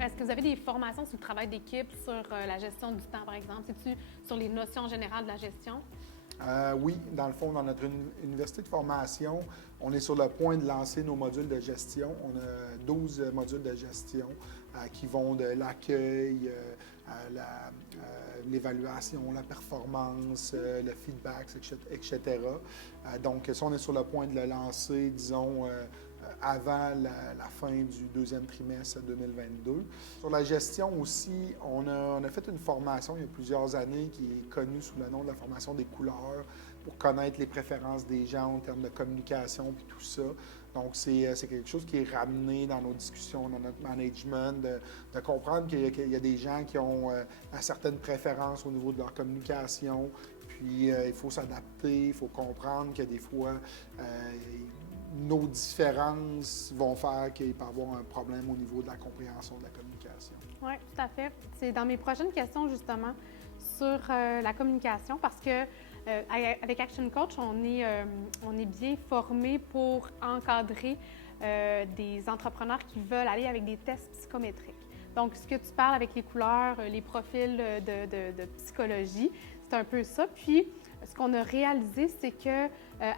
Est-ce que vous avez des formations sur le travail d'équipe, sur la gestion du temps, par exemple? C'est-tu sur les notions générales de la gestion? Oui, dans le fond, dans notre université de formation, on est sur le point de lancer nos modules de gestion. On a 12 modules de gestion qui vont de l'accueil, à l'évaluation, la performance, le feedback, etc. Donc, ça, on est sur le point de le lancer, disons, avant la fin du deuxième trimestre 2022. Sur la gestion aussi, on a fait une formation il y a plusieurs années qui est connue sous le nom de la formation des couleurs pour connaître les préférences des gens en termes de communication et tout ça. Donc, c'est quelque chose qui est ramené dans nos discussions, dans notre management, de comprendre qu'il y a des gens qui ont certaines préférences au niveau de leur communication. Puis, il faut s'adapter, il faut comprendre que des fois, nos différences vont faire qu'il peut y avoir un problème au niveau de la compréhension de la communication. Oui, tout à fait. C'est dans mes prochaines questions, justement, sur la communication, parce que avec Action Coach, on est bien formé pour encadrer des entrepreneurs qui veulent aller avec des tests psychométriques. Donc, ce que tu parles avec les couleurs, les profils de psychologie, c'est un peu ça. Puis, ce qu'on a réalisé, c'est que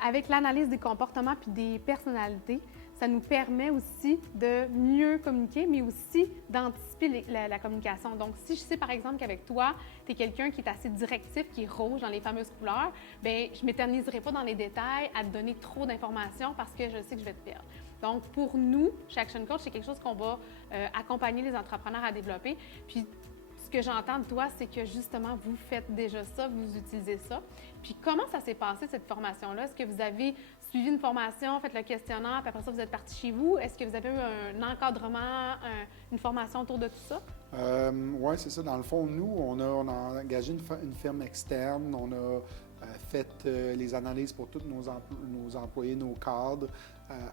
avec l'analyse des comportements puis des personnalités, ça nous permet aussi de mieux communiquer, mais aussi d'anticiper la communication. Donc, si je sais, par exemple, qu'avec toi, tu es quelqu'un qui est assez directif, qui est rouge dans les fameuses couleurs, bien, je ne m'éterniserai pas dans les détails à te donner trop d'informations parce que je sais que je vais te perdre. Donc, pour nous, chez Action Coach, c'est quelque chose qu'on va accompagner les entrepreneurs à développer. Puis, ce que j'entends de toi, c'est que justement, vous faites déjà ça, vous utilisez ça. Puis comment ça s'est passé, cette formation-là? Est-ce que vous avez suivi une formation, fait le questionnaire, puis après ça, vous êtes parti chez vous? Est-ce que vous avez eu un encadrement, une formation autour de tout ça? Oui, c'est ça. Dans le fond, nous, on a engagé une firme externe. On a fait les analyses pour tous nos employés, nos cadres.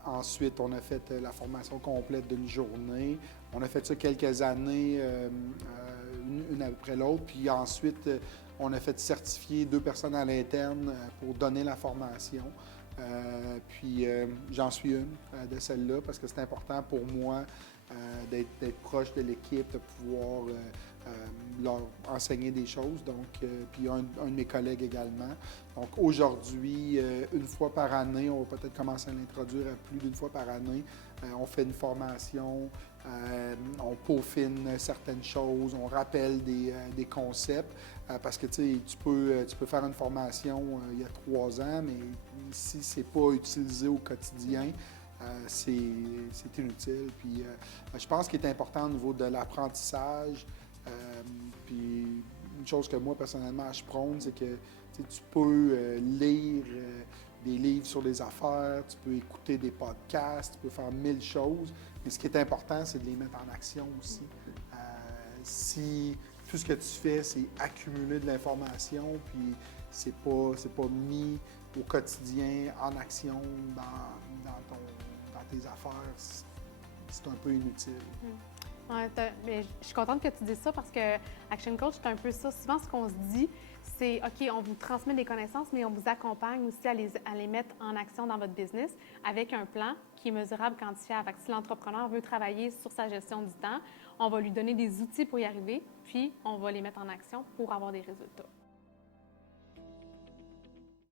Ensuite, on a fait la formation complète d'une journée. On a fait ça quelques années, une après l'autre. Puis ensuite, on a fait certifier 2 personnes à l'interne pour donner la formation. Puis j'en suis une de celle-là parce que c'est important pour moi d'être proche de l'équipe, de pouvoir leur enseigner des choses. Donc, puis un de mes collègues également. Donc aujourd'hui, une fois par année, on va peut-être commencer à l'introduire à plus d'une fois par année. On fait une formation, on peaufine certaines choses, on rappelle des concepts. Parce que tu peux faire une formation il y a 3 ans, mais si ce n'est pas utilisé au quotidien, c'est inutile. Puis je pense qu'il est important au niveau de l'apprentissage. Puis une chose que moi, personnellement, je prône, c'est que tu peux lire des livres sur les affaires, tu peux écouter des podcasts, tu peux faire 1000 choses. Mais ce qui est important, c'est de les mettre en action aussi. Si tout ce que tu fais, c'est accumuler de l'information, puis c'est pas mis au quotidien en action dans tes affaires, c'est un peu inutile. Ouais, mais je suis contente que tu dises ça parce que Action Coach, c'est un peu ça. Souvent, ce qu'on se dit, c'est OK, on vous transmet des connaissances, mais on vous accompagne aussi à les mettre en action dans votre business avec un plan qui est mesurable, quantifiable. Fait que si l'entrepreneur veut travailler sur sa gestion du temps, on va lui donner des outils pour y arriver, puis on va les mettre en action pour avoir des résultats.